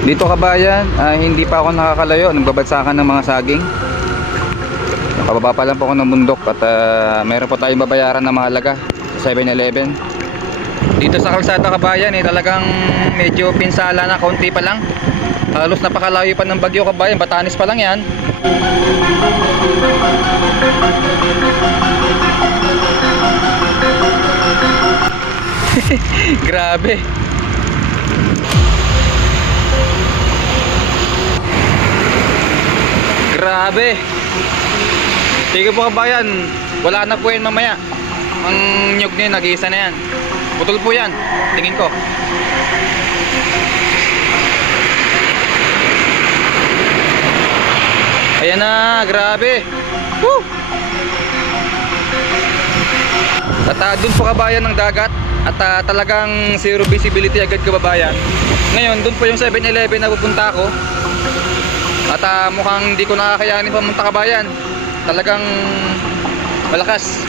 Dito kabayan, hindi pa ako nakakalayo, nagbabagsakan ng mga saging. Nakababa pa lang po ako ng bundok at meron po tayong babayaran na mahalaga sa 7-Eleven. Dito sa kalsada kabayan talagang medyo pinsala na, kaunti pa lang. Halos napakalayo pa ng Bagyo kabayan, Batanes pa lang yan. Grabe. Grabe. Sige po kabayan, wala na po yan mamaya. Ang nyug niya, nag-iisa na yan. Putol po yan, tingin ko. Ayan na, grabe. Woo! At dun po kabayan ng dagat. At talagang zero visibility agad kababayan. Ngayon, dun po yung 7-Eleven na pupunta ko. At mukhang hindi ko nakakayanin pamunta kabayan. Talagang malakas.